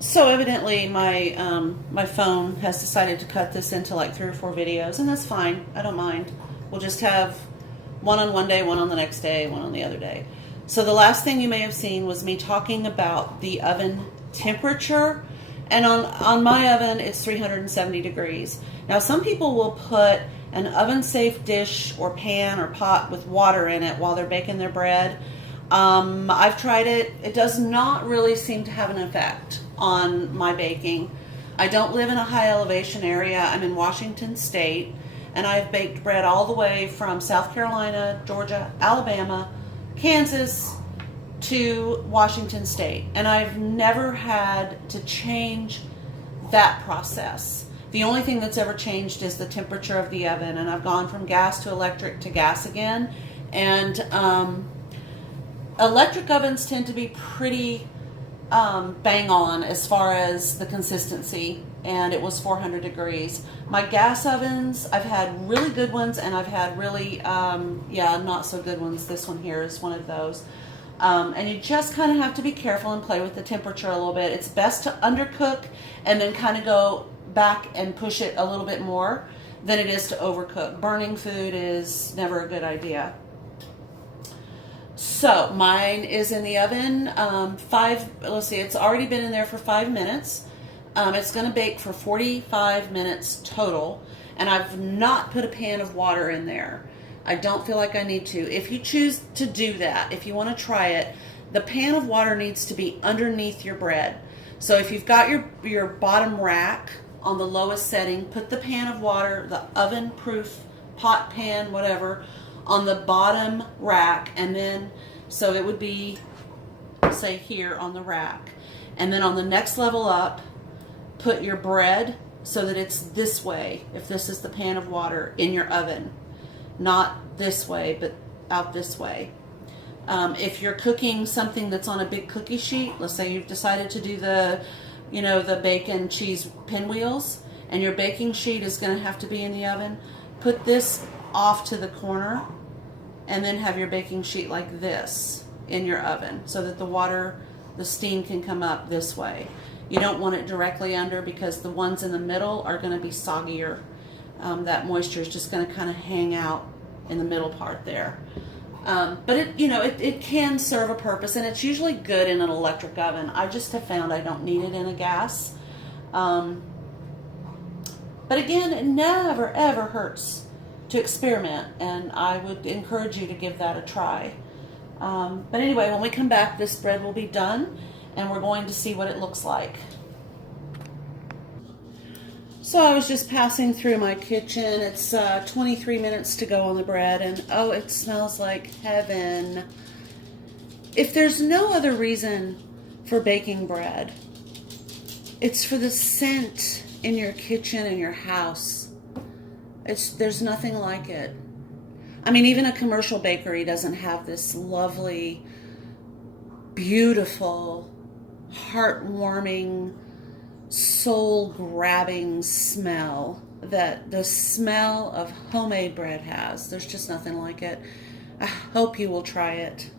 So evidently my phone has decided to cut this into like 3 or 4 videos, and that's fine. I don't mind. We'll just have one on one day, one on the next day, one on the other day. So the last thing you may have seen was me talking about the oven temperature. And on my oven, it's 370 degrees. Now, some people will put an oven-safe dish or pan or pot with water in it while they're baking their bread. I've tried it. It does not really seem to have an effect on my baking. I don't live in a high elevation area. I'm in Washington State, and I've baked bread all the way from South Carolina, Georgia, Alabama, Kansas, to Washington State, and I've never had to change that process. The only thing that's ever changed is the temperature of the oven, and I've gone from gas to electric to gas again. And electric ovens tend to be pretty bang on as far as the consistency, and it was 400 degrees. My gas ovens, I've had really good ones, and I've had really not so good ones. This one here is one of those. And you just kind of have to be careful and play with the temperature a little bit. It's best to undercook and then kind of go back and push it a little bit more than it is to overcook. Burning food is never a good idea. So mine is in the oven. Let's see, it's already been in there for 5 minutes. It's going to bake for 45 minutes total, and I've not put a pan of water in there. I don't feel like I need to. If you choose to do that, if you want to try it, the pan of water needs to be underneath your bread. So if you've got your bottom rack on the lowest setting, put the pan of water, the oven-proof pot pan, whatever, on the bottom rack, and then, so it would be, say, here on the rack. And then on the next level up, put your bread so that it's this way, if this is the pan of water, in your oven. Not this way, but out this way. If you're cooking something that's on a big cookie sheet, let's say you've decided to do the bacon cheese pinwheels, and your baking sheet is going to have to be in the oven, put this off to the corner, and then have your baking sheet like this in your oven so that the steam can come up this way. You don't want it directly under, because the ones in the middle are going to be soggier. That moisture is just going to kind of hang out in the middle part there. But it can serve a purpose, and it's usually good in an electric oven. I just have found I don't need it in a gas. But again, it never ever hurts to experiment, and I would encourage you to give that a try. But anyway, when we come back, this bread will be done, and we're going to see what it looks like. So I was just passing through my kitchen. It's 23 minutes to go on the bread, and oh, it smells like heaven. If there's no other reason for baking bread, it's for the scent in your kitchen and your house. There's nothing like it. I mean, even a commercial bakery doesn't have this lovely, beautiful, heartwarming, soul-grabbing smell that the smell of homemade bread has. There's just nothing like it. I hope you will try it.